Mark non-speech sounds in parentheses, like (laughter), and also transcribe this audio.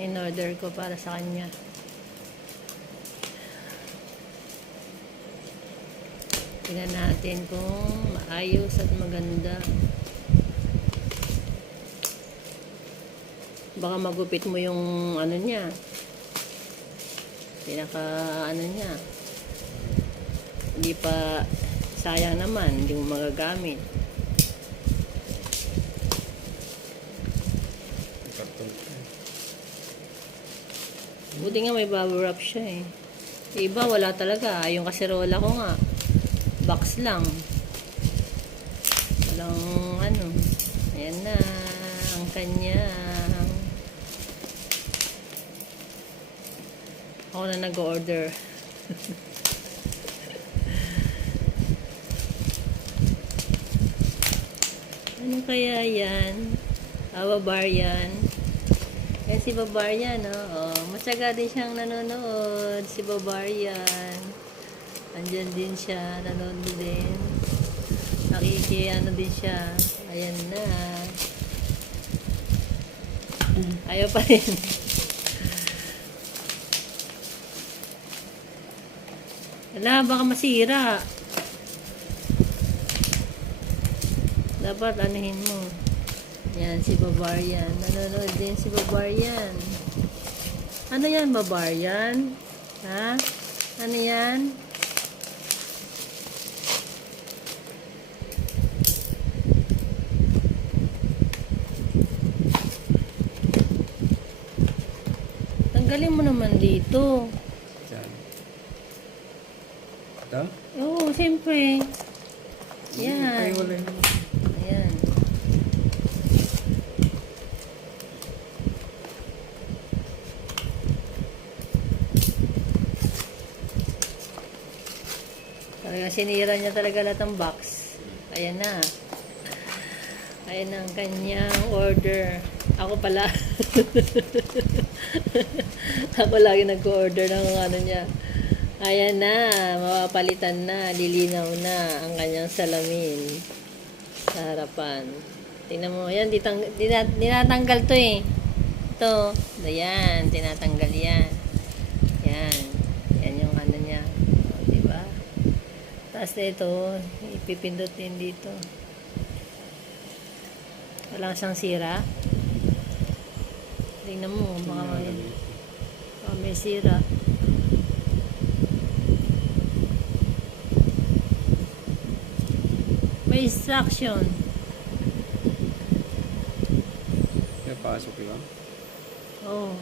in order ko para sa kanya. Tingnan natin kung maayos at maganda. Baka magupit mo yung ano niya. Pinaka ano niya. Hindi pa sayang naman, hindi mo magagamit. Karton. Buti nga may bubble wrap siya eh. Iba wala talaga. Yung kaserola ko nga. Box lang. Walang ano. Ayan na. Ang kanyang. Ako na nag-order. (laughs) ano kaya yan? Awa bar yan. Yan si Barbarian, no? Oh, matyaga din siyang nanonood. Si Barbarian. Andyan din siya, nanonood din. Nakiki, ano din siya. Ayan na. Ayaw pa rin. Wala, baka masira. Dapat anuhin mo. Yan, si Barbarian. Nanonood din si Barbarian. Ano yan, Barbarian? Ha? Ano yan? Tanggalin mo naman dito. Diyan. Ito? Oo, siyempre. Yan. Ay, wala yun. Ayan. Talaga sinira niya talaga lahat ng box. Ayan na. Ayan ang kanyang order. Ako pala. (laughs) Ako lagi nag-order ng ano niya. Ayan na, mapapalitan na, lilinaw na ang kanyang salamin sa harapan. Tingnan mo, yan, ditang, dina, dinatanggal to eh. Ito, ayan, tinatanggal yan. Yan, yan yung ano niya. O, diba? Na ito, ipipindot din dito. Walang siyang sira. Tingnan mo, baka may, baka may sira. May instruction. May pasok yun. Oh.